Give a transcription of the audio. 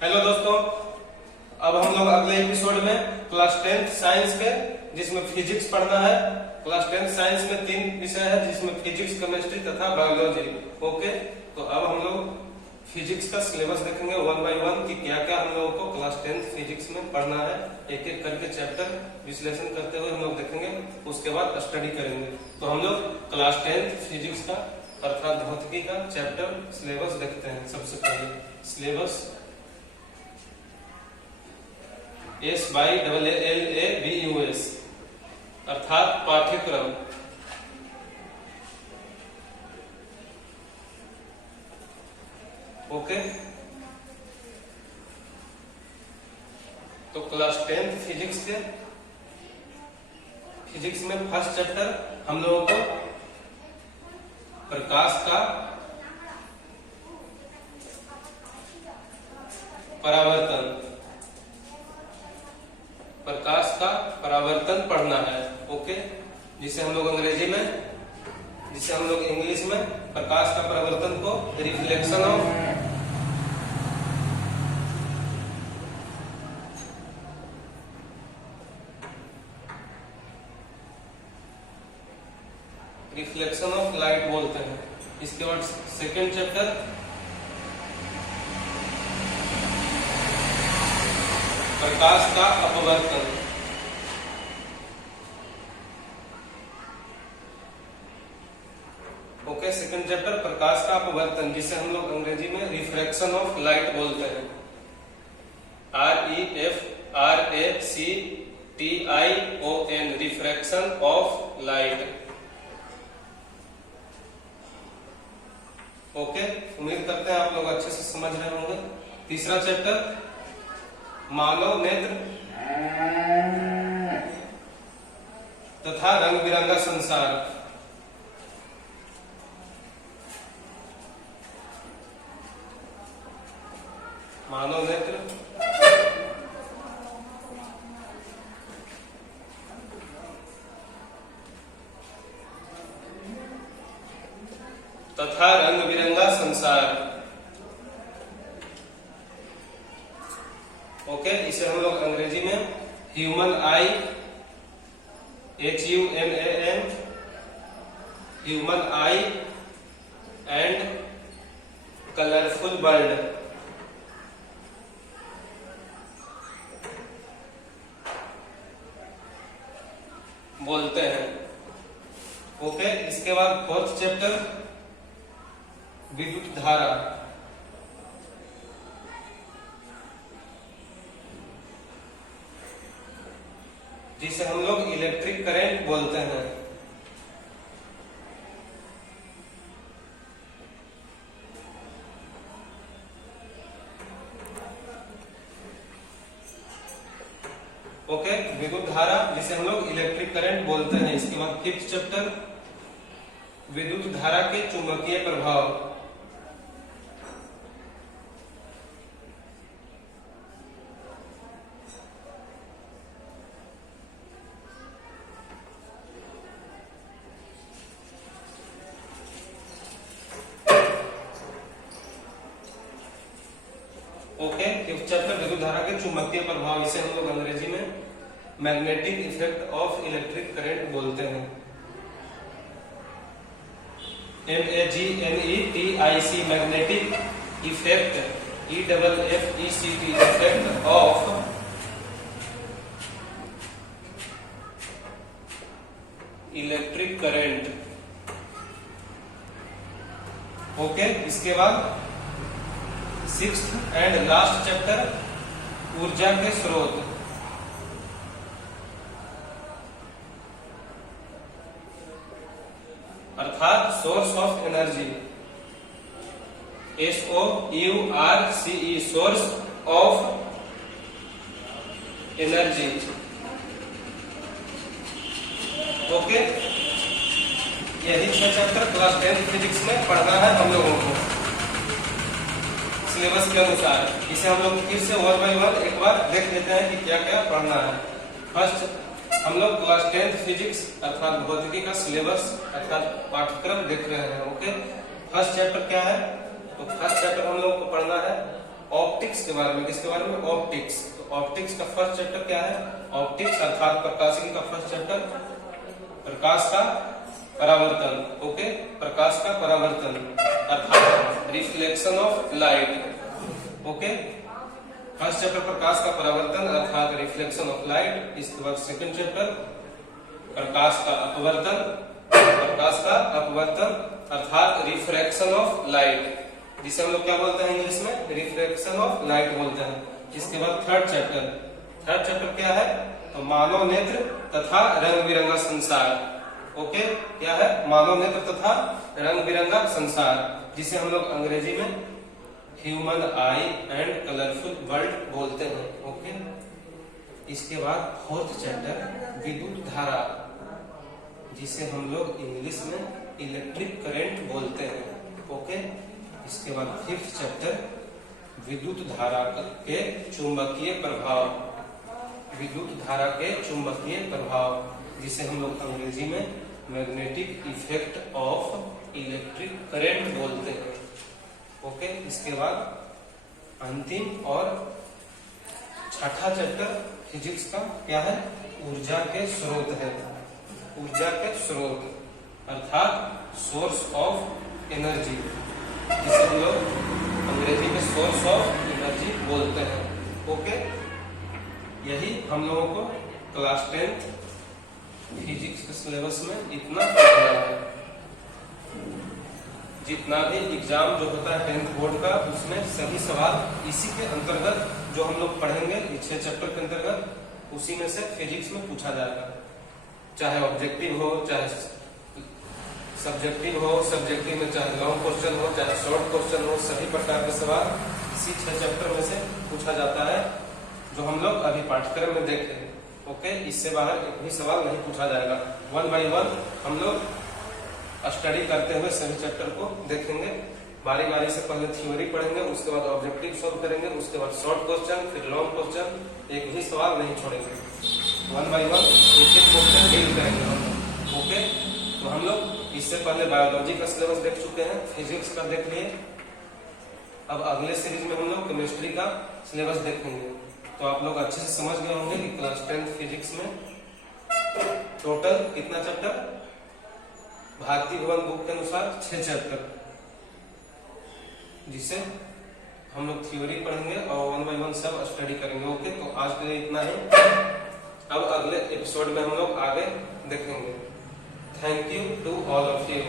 Hello दोस्तों, अब हम लोग अगले एपिसोड में क्लास 10th साइंस के जिसमें फिजिक्स पढ़ना है। क्लास 10th साइंस में 3 विषय है जिसमें फिजिक्स, केमिस्ट्री तथा बायोलॉजी। ओके, तो अब हम लोग फिजिक्स का सिलेबस देखेंगे 1 by 1 कि क्या क्या हम लोगों को क्लास 10th फिजिक्स में पढ़ना है। एक एक करके चैप्टर विश्लेषण करते हुए हम लोग देखेंगे, उसके बाद स्टडी करेंगे। तो हम लोग क्लास 10th फिजिक्स का अर्थात भौतिकी का चैप्टर सिलेबस देखते हैं। सबसे पहले सिलेबस SYLLABUS अर्थात पाठ्यक्रम। ओके, तो क्लास 10th फिजिक्स में फर्स्ट चैप्टर हम लोगों को प्रकाश का परावर्तन पढ़ना है। ओके, जिसे हम लोग इंग्लिश में प्रकाश का परावर्तन को रिफ्लेक्शन ऑफ लाइट बोलते हैं। इसके बाद सेकेंड चैप्टर प्रकाश का अपवर्तन। ओके, सेकंड चैप्टर प्रकाश का अपवर्तन, जिसे हम लोग अंग्रेजी में रिफ्रैक्शन ऑफ लाइट बोलते हैं। REFRACTION refraction of light. Okay, उम्मीद करते हैं आप लोग अच्छे से समझ रहे होंगे। तीसरा चैप्टर मानव नेत्र तथा रंग बिरंगा संसार। मानव नेत्र तथा रंग बिरंगा संसार। ओके, इसे हम लोग अंग्रेजी में human I HUMAN human I and colourful world बोलते हैं। ओके, इसके बाद फोर्थ चैप्टर विद्युत धारा, जिसे हम लोग इलेक्ट्रिक करंट बोलते हैं। ओके, विद्युत धारा जिसे हम लोग इलेक्ट्रिक करंट बोलते हैं। इसके बाद फिफ्थ चैप्टर विद्युत धारा के चुंबकीय प्रभाव। ओके, फिफ्थ चैप्टर विद्युत धारा के चुंबकीय प्रभाव, इसे हम लोग अंग्रेजी में magnetic effect of electric current बोलते हैं। MAGNETIC magnetic effect EFFECT effect of electric current. Okay, इसके बाद सिक्स्थ एंड लास्ट चैप्टर ऊर्जा के स्रोत। अर्थात source of energy SOURCE source of energy. Okay, यही 6 चैप्टर क्लास 10th फिजिक्स में पढ़ना है हम लोगों को सिलेबस के अनुसार। इसे हम लोग फिर से 1 by 1 एक बार देख लेते हैं कि क्या क्या पढ़ना है। फर्स्ट हम लोग क्लास 10th फिजिक्स अर्थात भौतिकी का सिलेबस अर्थात पाठ्यक्रम देख रहे हैं। ओके, फर्स्ट चैप्टर क्या है? तो फर्स्ट चैप्टर हम लोग को पढ़ना है ऑप्टिक ऑप्टिक्स के बारे में। किसके बारे में? ऑप्टिक्स। तो ऑप्टिक्स का फर्स्ट चैप्टर क्या है? ऑप्टिक्स अर्थात प्रकाशिकी का फर्स्ट चैप्टर प्रकाश का परावर्तन। ओके, प्रकाश का परावर्तन अर्थात reflection of light. Okay, first chapter प्रकाश का परावर्तन अर्थात रिफ्लेक्शन ऑफ लाइट। इसके बाद सेकंड चैप्टर प्रकाश का अपवर्तन, प्रकाश का अपवर्तन अर्थात रिफ्रैक्शन ऑफ लाइट, जिसे हम लोग क्या बोलते हैं इंग्लिश में? रिफ्रैक्शन ऑफ लाइट बोलते हैं। इसके बाद थर्ड चैप्टर क्या है? तो मानव नेत्र तथा रंग बिरंगा संसार। ओके, क्या है? मानव नेत्र तथा रंग बिरंगा संसार, जिसे हम लोग अंग्रेजी में human I and colourful world बोलते हैं। ओके, इसके बाद फोर्थ चैप्टर विद्युत धारा, जिसे हम लोग इंग्लिश में इलेक्ट्रिक करंट बोलते हैं। ओके, इसके बाद फिफ्थ चैप्टर विद्युत धारा के चुंबकीय प्रभाव, विद्युत धारा के चुंबकीय प्रभाव, जिसे हम लोग अंग्रेजी में magnetic effect of electric current बोलते हैं। ओके, इसके बाद अंतिम और छठा चैप्टर फिजिक्स का क्या है? ऊर्जा के स्रोत है। ऊर्जा के स्रोत अर्थात सोर्स ऑफ एनर्जी, जिसे हम लोग अंग्रेजी में सोर्स ऑफ एनर्जी बोलते हैं। ओके, यही हम लोगों को क्लास 10th फिजिक्स के सिलेबस में इतना पढ़ना है। जितना भी एग्जाम जो होता है 10th बोर्ड का, उसमें सभी सवाल इसी के अंतर्गत जो हम लोग पढ़ेंगे, 6 चैप्टर के अंतर्गत, उसी में से फिजिक्स में पूछा जाएगा। चाहे ऑब्जेक्टिव हो, चाहे सब्जेक्टिव हो, सब्जेक्टिव में चाहे लॉन्ग क्वेश्चन हो, चाहे शॉर्ट क्वेश्चन हो, सभी प्रकार के सवाल इसी 6 चैप्टर में से पूछा जाता है, जो हम लोग अभी पाठ्यक्रम में देखे। ओके, इससे बाहर एक भी सवाल नहीं पूछा जाएगा। 1 बाय 1 हम लोग स्टडी करते हुए सभी चैप्टर को देखेंगे। बारी बारी से पहले थ्योरी पढ़ेंगे, उसके बाद ऑब्जेक्टिव सॉल्व करेंगे, उसके बाद शॉर्ट क्वेश्चन, फिर लॉन्ग क्वेश्चन, एक भी सवाल नहीं छोड़ेंगे। 1 बाय 1 एक क्वेश्चन डील करेंगे हम। ओके, तो हम लोग इससे पहले बायोलॉजी का सिलेबस देख चुके हैं, फिजिक्स का देख लिए। अब अगले सीरीज में हम लोग केमिस्ट्री का सिलेबस देखेंगे। तो आप लोग अच्छे से समझ गए होंगे कि क्लास 10th फिजिक्स में टोटल कितना चैप्टर? भारतीय भवन बुक के अनुसार 6 चैप्टर, जिसे हम लोग थ्योरी पढ़ेंगे और 1 बाय 1 सब स्टडी करेंगे। ओके, तो आज के लिए इतना ही। अब अगले एपिसोड में हम लोग आगे देखेंगे। Thank you to all of you.